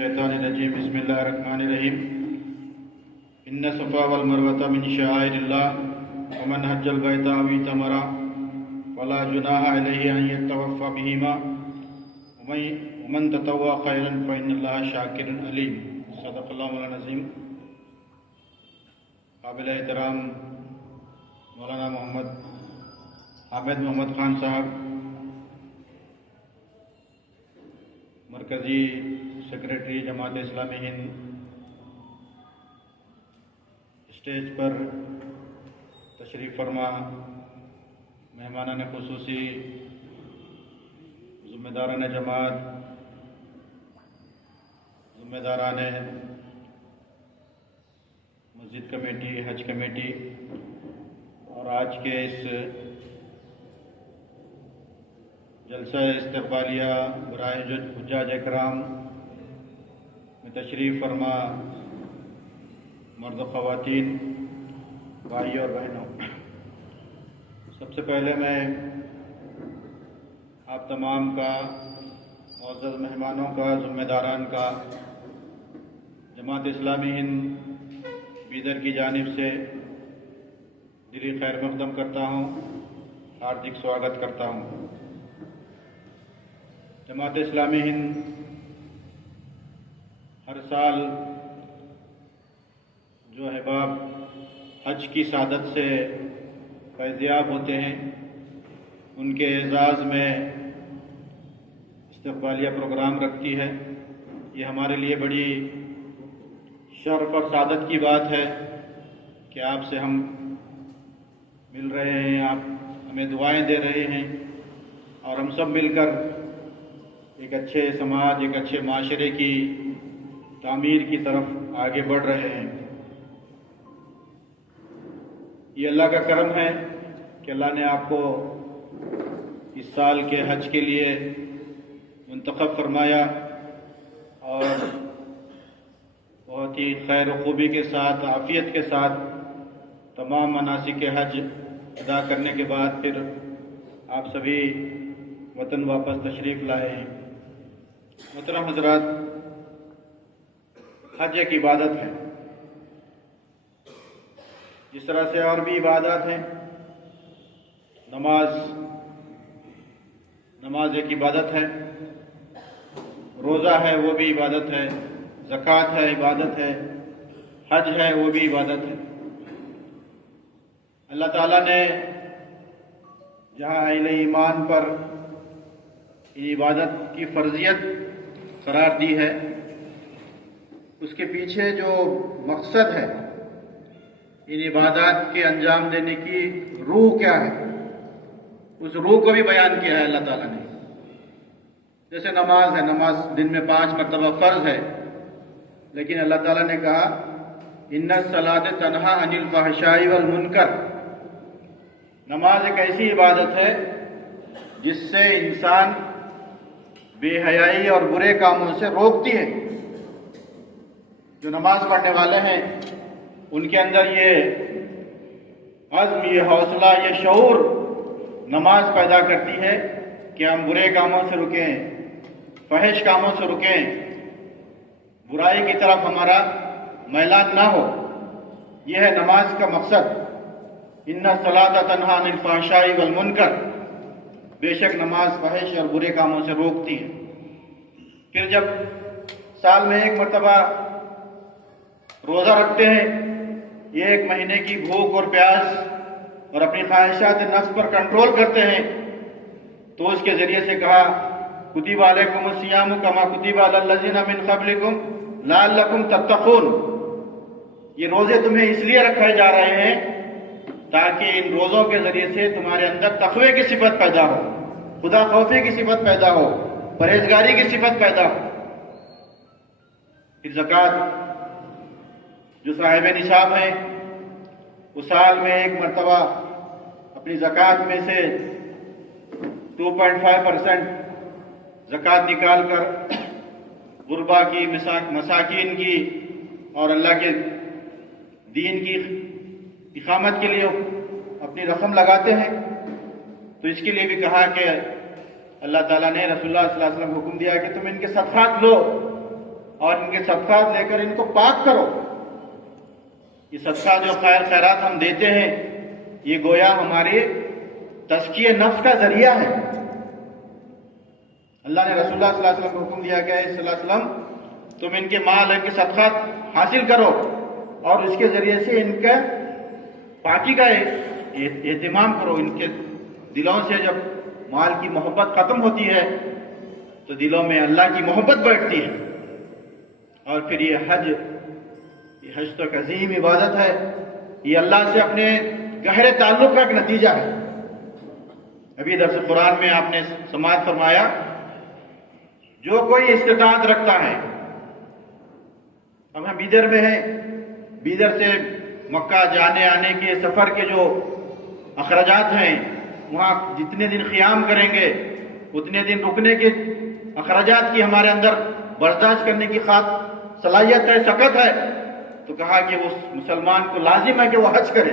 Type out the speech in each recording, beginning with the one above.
الشیطان الرجیم بسم اللہ الرحمن الرحیم ان الصفا والمروۃ من شعائر اللہ ومن حج البیت او اعتمر فلا جناح علیہ ان یطوف بہما ومن تطوع خیرا فإن اللہ شاکر علیم۔ صدق اللہ مولانا العظیم۔ قابل احترام مولانا حامد محمد خان صاحب، مرکزی سیکریٹری جماعت اسلامی ہند، اسٹیج پر تشریف فرما مہمانان خصوصی، ذمہ داران جماعت، ذمہ داران مسجد کمیٹی، حج کمیٹی، اور آج کے اس جلسہ استقبالیہ برائے حجاج اکرام میں تشریف فرما مرد و خواتین، بھائی اور بہنوں، سب سے پہلے میں آپ تمام کا، معزز مہمانوں کا، ذمہ داران کا، جماعت اسلامی ہند بیدر کی جانب سے دلی خیر مقدم کرتا ہوں، ہاردک سواگت کرتا ہوں۔ جماعت اسلامی ہند ہر سال جو احباب حج کی سعادت سے فیضیاب ہوتے ہیں، ان کے اعزاز میں استقبالیہ پروگرام رکھتی ہے۔ یہ ہمارے لیے بڑی شرف اور سعادت کی بات ہے کہ آپ سے ہم مل رہے ہیں، آپ ہمیں دعائیں دے رہے ہیں، اور ہم سب مل کر ایک اچھے سماج، ایک اچھے معاشرے کی تعمیر کی طرف آگے بڑھ رہے ہیں۔ یہ اللہ کا کرم ہے کہ اللہ نے آپ کو اس سال کے حج کے لیے منتخب فرمایا اور بہت ہی خیر و خوبی کے ساتھ، عافیت کے ساتھ تمام مناسک حج ادا کرنے کے بعد پھر آپ سبھی وطن واپس تشریف لائے ہیں۔ محترم حضرات، حج ایک عبادت ہے، جس طرح سے اور بھی عبادات ہیں۔ نماز ایک عبادت ہے، روزہ ہے وہ بھی عبادت ہے، زکوٰۃ ہے عبادت ہے، حج ہے وہ بھی عبادت ہے۔ اللہ تعالیٰ نے جہاں اہل ایمان پر عبادت کی فرضیت قرار دی ہے، اس کے پیچھے جو مقصد ہے، ان عبادات کے انجام دینے کی روح کیا ہے، اس روح کو بھی بیان کیا ہے اللہ تعالیٰ نے۔ جیسے نماز ہے، نماز دن میں 5 مرتبہ فرض ہے، لیکن اللہ تعالیٰ نے کہا ان الصلاۃ تنہی عن الفحشاء والمنکر۔ نماز ایک ایسی عبادت ہے جس سے انسان بے حیائی اور برے کاموں سے روکتی ہے۔ جو نماز پڑھنے والے ہیں ان کے اندر یہ عزم، یہ حوصلہ، یہ شعور نماز پیدا کرتی ہے کہ ہم برے کاموں سے رکیں، فحش کاموں سے رکیں، برائی کی طرف ہمارا میلان نہ ہو۔ یہ ہے نماز کا مقصد۔ ان الصلاۃ تنہی عن الفحشاء والمنکر، بے شک نماز فحش اور برے کاموں سے روکتی ہے۔ پھر جب سال میں 1 مرتبہ روزہ رکھتے ہیں، یہ 1 مہینے کی بھوک اور پیاس اور اپنی خواہشات نفس پر کنٹرول کرتے ہیں، تو اس کے ذریعے سے کہا کتب علیکم الصیام کما کتب علی الذین من قبلکم لعلکم تتقون۔ یہ روزے تمہیں اس لیے رکھے جا رہے ہیں تاکہ ان روزوں کے ذریعے سے تمہارے اندر تقوی کی صفت پیدا ہو، خدا خوفی کی صفت پیدا ہو، پرہیزگاری کی صفت پیدا ہو۔ پھر زکوٰۃ، جو صاحب نصاب ہیں وہ سال میں 1 مرتبہ اپنی زکوٰۃ میں سے 2.5% زکوٰۃ نکال کر غربا کی، مساکین کی اور اللہ کے دین کی اقامت کے لیے اپنی رقم لگاتے ہیں۔ تو اس کے لیے بھی کہا کہ اللہ تعالیٰ نے، رسول اللہ صلی اللہ علیہ وسلم کو حکم دیا کہ تم ان کے صدقات لو، اور ان کے صدقات لے کر ان کو پاک کرو۔ یہ صدقہ جو خیرات ہم دیتے ہیں یہ گویا ہمارے تزکیہ نفس کا ذریعہ ہے۔ اللہ نے رسول اللہ صلی اللہ علیہ وسلم کو حکم دیا کہ صلی اللہ علیہ وسلم تم ان کے مال کے صدقات حاصل کرو اور اس کے ذریعے سے ان کا پاکی کا اہتمام کرو۔ ان کے دلوں سے جب مال کی محبت ختم ہوتی ہے تو دلوں میں اللہ کی محبت بیٹھتی ہے۔ اور پھر یہ حج تو ایک عظیم عبادت ہے، یہ اللہ سے اپنے گہرے تعلق کا ایک نتیجہ ہے۔ ابھی درس قرآن میں آپ نے سماعت فرمایا، جو کوئی استطاعت رکھتا ہے، اب ہم بیدر میں ہیں، بیدر سے مکہ جانے آنے کے سفر کے جو اخراجات ہیں، وہاں جتنے دن قیام کریں گے اتنے دن رکنے کے اخراجات کی ہمارے اندر برداشت کرنے کی صلاحیت ہے، سخت ہے، تو کہا کہ اس مسلمان کو لازم ہے کہ وہ حج کرے۔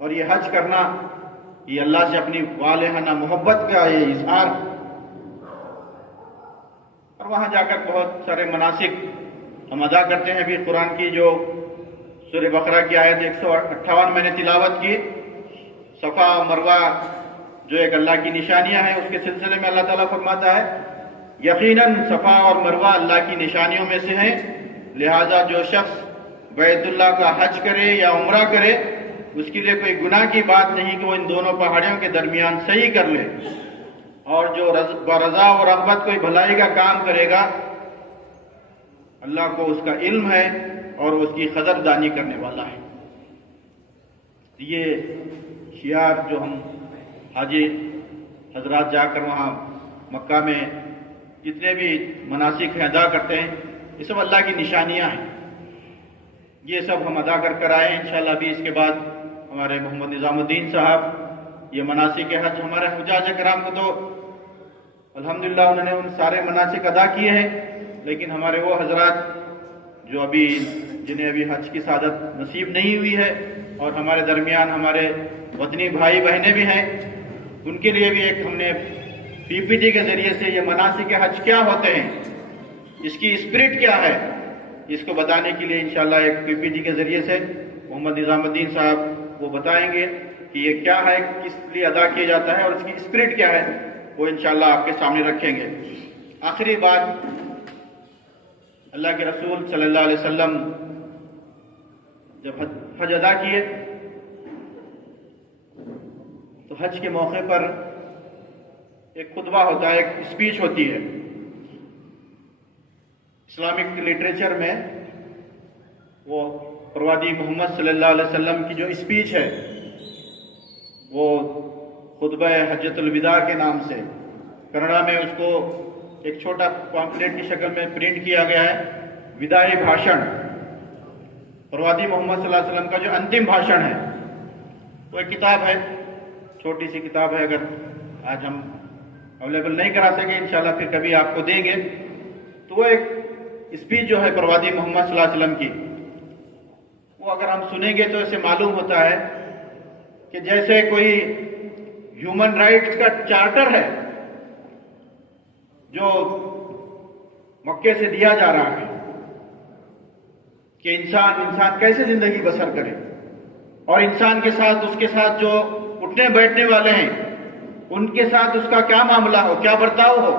اور یہ حج کرنا یہ اللہ سے اپنی والہانہ محبت کا یہ اظہار، اور وہاں جا کر بہت سارے مناسک ہم ادا کرتے ہیں۔ ابھی قرآن کی جو سورہ بقرہ کی آیت 158 میں نے تلاوت کی، صفا و مروہ جو ایک اللہ کی نشانیاں ہیں، اس کے سلسلے میں اللہ تعالیٰ فرماتا ہے یقیناً صفا اور مروہ اللہ کی نشانیوں میں سے ہیں، لہذا جو شخص بیت اللہ کا حج کرے یا عمرہ کرے اس کے لیے کوئی گناہ کی بات نہیں کہ وہ ان دونوں پہاڑیوں کے درمیان صحیح کر لے، اور جو رضا و رغبت کوئی بھلائی کا کام کرے گا اللہ کو اس کا علم ہے اور اس کی قدردانی کرنے والا ہے۔ یہ شعار جو ہم حاجی حضرات جا کر وہاں مکہ میں جتنے بھی مناسک ہیں ادا کرتے ہیں، یہ سب اللہ کی نشانیاں ہیں، یہ سب ہم ادا کر آئے ہیں۔ انشاءاللہ بھی اس کے بعد ہمارے محمد نظام الدین صاحب یہ مناسک حج، ہمارے حجاج کرام کو تو الحمدللہ انہوں نے ان سارے مناسک ادا کیے ہیں، لیکن ہمارے وہ حضرات جو جنہیں ابھی حج کی سعادت نصیب نہیں ہوئی ہے اور ہمارے درمیان ہمارے وطنی بھائی بہنیں بھی ہیں، ان کے لیے بھی ایک ہم نے پی پی ٹی کے ذریعے سے یہ مناسک حج کیا ہوتے ہیں، اس کی اسپرٹ کیا ہے، اس کو بتانے کے لیے انشاءاللہ ایک پی پی ٹی کے ذریعے سے محمد نظام الدین صاحب وہ بتائیں گے کہ یہ کیا ہے، کس لیے ادا کیا جاتا ہے اور اس کی اسپرٹ کیا ہے، وہ انشاءاللہ آپ کے سامنے رکھیں گے۔ آخری بات، اللہ کے رسول صلی اللہ علیہ وسلم جب حج ادا کیے تو حج کے موقع پر ایک خطبہ ہوتا ہے، ایک اسپیچ ہوتی ہے۔ اسلامک لٹریچر میں وہ پروادی محمد صلی اللہ علیہ وسلم کی جو اسپیچ ہے وہ خطبہ حجۃ الوداع کے نام سے کنڑا میں اس کو ایک چھوٹا پامفلیٹ کی شکل میں پرنٹ کیا گیا ہے، وداعی بھاشن، پروادی محمد صلی اللہ علیہ وسلم کا جو انتم بھاشن ہے۔ وہ ایک کتاب ہے، چھوٹی سی کتاب ہے، اگر آج ہم اویلیبل نہیں کرا سکے انشاءاللہ پھر کبھی آپ کو دیں گے۔ تو وہ ایک اسپیچ جو ہے پروادی محمد صلی اللہ علیہ وسلم کی، وہ اگر ہم سنیں گے تو اسے معلوم ہوتا ہے کہ جیسے کوئی ہیومن رائٹس کا چارٹر ہے جو مکے سے دیا جا رہا ہے کہ انسان کیسے زندگی بسر کرے، اور انسان کے ساتھ، اس کے ساتھ جو اٹھنے بیٹھنے والے ہیں ان کے ساتھ اس کا کیا معاملہ ہو، کیا برتاؤ ہو،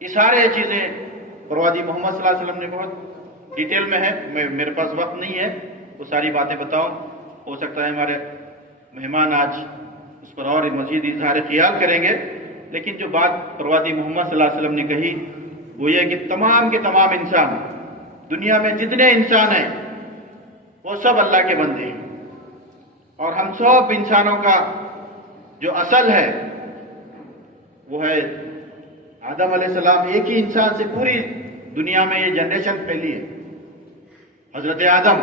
یہ سارے چیزیں پروادی محمد صلی اللہ علیہ وسلم نے بہت ڈیٹیل میں ہے، میرے پاس وقت نہیں ہے وہ ساری باتیں بتاؤں، ہو سکتا ہے ہمارے مہمان آج اس پر اور مزید اظہار خیال کریں گے، لیکن جو بات پروادی محمد صلی اللہ علیہ وسلم نے کہی وہ یہ کہ تمام کے تمام انسان، دنیا میں جتنے انسان ہیں وہ سب اللہ کے بندے ہیں، اور ہم سب انسانوں کا جو اصل ہے وہ ہے آدم علیہ السلام۔ ایک ہی انسان سے پوری دنیا میں یہ جنریشن پھیلی ہے، حضرت آدم،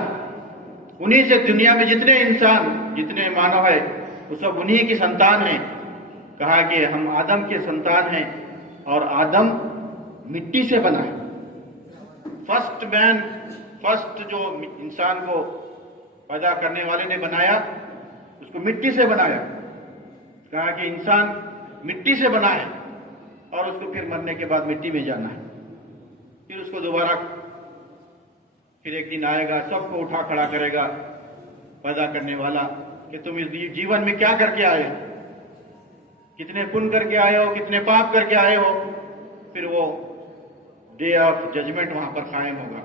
انہی سے دنیا میں جتنے انسان، جتنے مانو ہے وہ سب انہی کی سنتان ہیں۔ کہا کہ ہم آدم کے سنتان ہیں، اور آدم مٹی سے بنا ہے۔ فرسٹ جو انسان کو پیدا کرنے والے نے بنایا اس کو مٹی سے بنایا، کہا کہ انسان مٹی سے بنا ہے اور اس کو پھر مرنے کے بعد مٹی میں جانا ہے۔ پھر اس کو دوبارہ پھر ایک دن آئے گا، سب کو اٹھا کھڑا کرے گا پیدا کرنے والا کہ تم اس جیون میں کیا کر کے آئے ہو، کتنے پن کر کے آئے ہو، کتنے پاپ کر کے آئے ہو. پھر وہ ڈے آف ججمنٹ وہاں پر قائم ہوگا.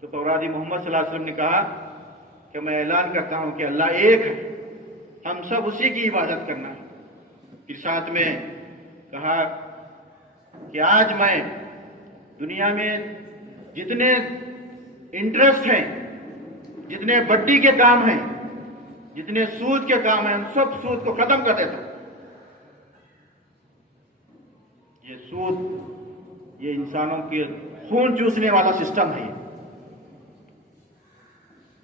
تو پروردگار محمد صلی اللہ علیہ وسلم نے کہا کہ میں اعلان کرتا ہوں کہ اللہ ایک ہے، ہم سب اسی کی عبادت کرنا ہے. پھر ساتھ میں کہا کہ آج میں دنیا میں جتنے انٹرسٹ ہیں، جتنے بڈی کے کام ہیں، جتنے سود کے کام ہیں، ہم سب سود کو ختم کر دیتا ہوں. یہ سود یہ انسانوں کے خون چوسنے والا سسٹم ہے.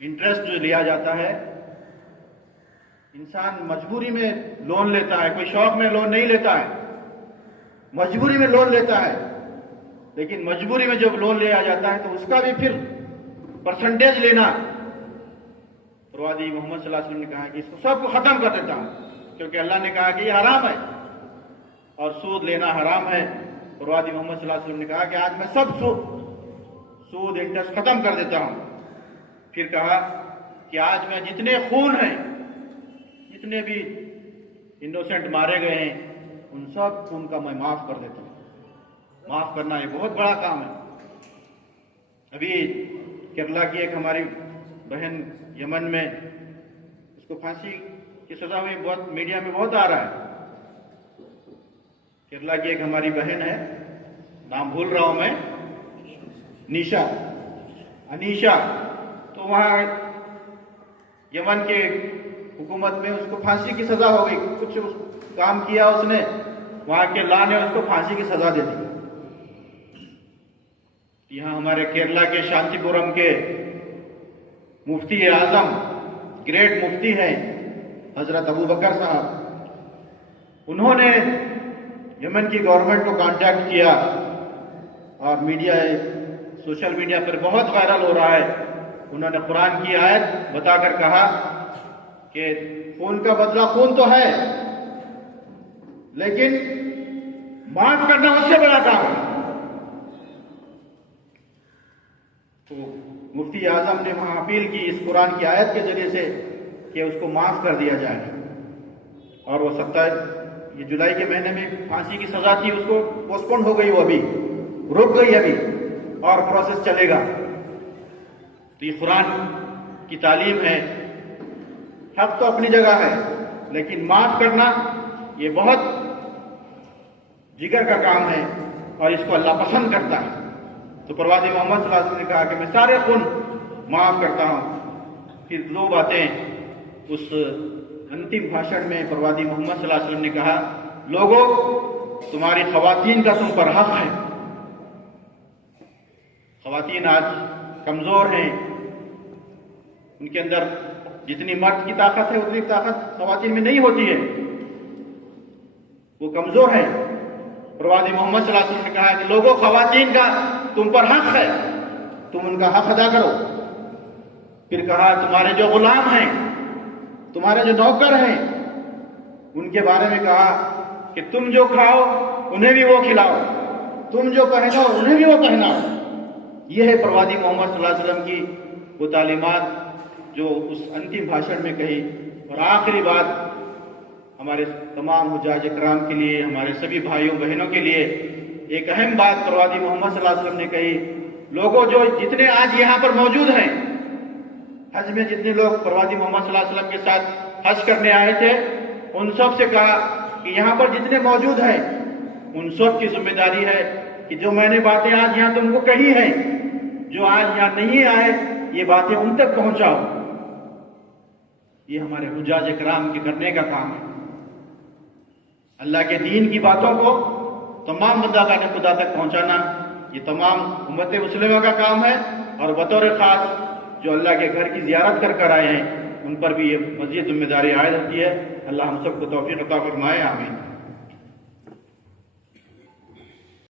انٹرسٹ جو لیا جاتا ہے، انسان مجبوری میں لون لیتا ہے، کوئی شوق میں لون نہیں لیتا ہے، مجبوری میں لون لیتا ہے. لیکن مجبوری میں جب لون لیا جاتا ہے تو اس کا بھی پھر پرسنٹیج لینا. پروردگار محمد صلی اللہ علیہ وسلم نے کہا کہ اس کو سب کو ختم کر دیتا ہوں، کیونکہ اللہ نے کہا کہ یہ حرام ہے اور سود لینا حرام ہے. پروردگار محمد صلی اللہ علیہ وسلم نے کہا کہ آج میں سب سود انٹرسٹ ختم کر دیتا ہوں. پھر کہا کہ آج میں جتنے خون ہیں، جتنے بھی انوسنٹ مارے گئے ہیں، ان سب خون کا میں معاف کر دیتا ہوں. معاف کرنا یہ بہت بڑا کام ہے. ابھی کیرلا کی ایک ہماری بہن یمن میں، اس کو پھانسی کی سزا ہوئی، بہت میڈیا میں بہت آ رہا ہے. کیرلا کی ایک ہماری بہن ہے، نام بھول رہا ہوں میں، انیشا. تو وہاں یمن کے حکومت میں اس کو پھانسی کی سزا ہو گئی. کچھ کام کیا اس نے، وہاں کے لا نے اس کو پھانسی کی سزا دے دی. یہاں ہمارے کیرلا کے شانتی پورم کے مفتی اعظم، گریٹ مفتی ہیں حضرت ابو بکر صاحب. انہوں نے یمن کی گورنمنٹ کو کانٹیکٹ کیا اور سوشل میڈیا پر بہت وائرل ہو رہا ہے. انہوں نے قرآن کی آیت بتا کر کہا کہ خون کا بدلہ خون تو ہے، لیکن معاف کرنا اس سے بڑا کام ہے. تو مفتی اعظم نے وہاں اپیل کی اس قرآن کی آیت کے ذریعے سے کہ اس کو معاف کر دیا جائے. اور وہ 27 جولائی کے مہینے میں پھانسی کی سزا تھی، اس کو پوسٹپون ہو گئی، وہ ابھی رک گئی ابھی، اور پروسیس چلے گا. تو یہ قرآن کی تعلیم ہے. حق تو اپنی جگہ ہے، لیکن معاف کرنا یہ بہت جگر کا کام ہے اور اس کو اللہ پسند کرتا ہے. تو پروردگار محمد صلی اللہ علیہ وسلم نے کہا کہ میں سارے خون معاف کرتا ہوں. پھر دو باتیں اس انتم بھاشن میں پروردگار محمد صلی اللہ علیہ وسلم نے کہا، لوگوں تمہاری خواتین کا تم پر حق ہے. خواتین آج کمزور ہیں، ان کے اندر جتنی مرد کی طاقت ہے اتنی طاقت خواتین میں نہیں ہوتی ہے، وہ کمزور ہیں. پروردگار محمد صلی اللہ علیہ وسلم نے کہا کہ لوگوں خواتین کا تم پر حق ہے، تم ان کا حق ادا کرو. پھر کہا تمہارے جو غلام ہیں، تمہارے جو نوکر ہیں، ان کے بارے میں کہا کہ تم جو کھاؤ انہیں بھی وہ کھلاؤ، تم جو پہنو انہیں بھی وہ پہناؤ. یہ ہے پروردگار محمد صلی اللہ علیہ وسلم کی وہ تعلیمات جو اس انتم بھاشن میں کہی. اور آخری بات ہمارے تمام حجاج اکرام کے لیے، ہمارے سبھی بھائیوں بہنوں کے لیے ایک اہم بات پروردگار محمد صلی اللہ علیہ وسلم نے کہی. لوگوں جو جتنے آج یہاں پر موجود ہیں، حج میں جتنے لوگ پروردگار محمد صلی اللہ علیہ وسلم کے ساتھ حج کرنے آئے تھے، ان سب سے کہا کہ یہاں پر جتنے موجود ہیں ان سب کی ذمہ داری ہے کہ جو میں نے باتیں آج یہاں تم کو کہی ہیں، جو آج یہاں نہیں آئے یہ باتیں ان تک پہنچاؤ. یہ ہمارے حجاج اکرام کے کرنے کا کام ہے. اللہ کے دین کی باتوں کو تمام بندگان خدا تک پہنچانا یہ تمام امت مسلمہ کا کام ہے. اور بطور خاص جو اللہ کے گھر کی زیارت کر کر آئے ہیں ان پر بھی یہ مزید ذمہ داری عائد ہوتی ہے. اللہ ہم سب کو توفیق عطا فرمائے. آمین.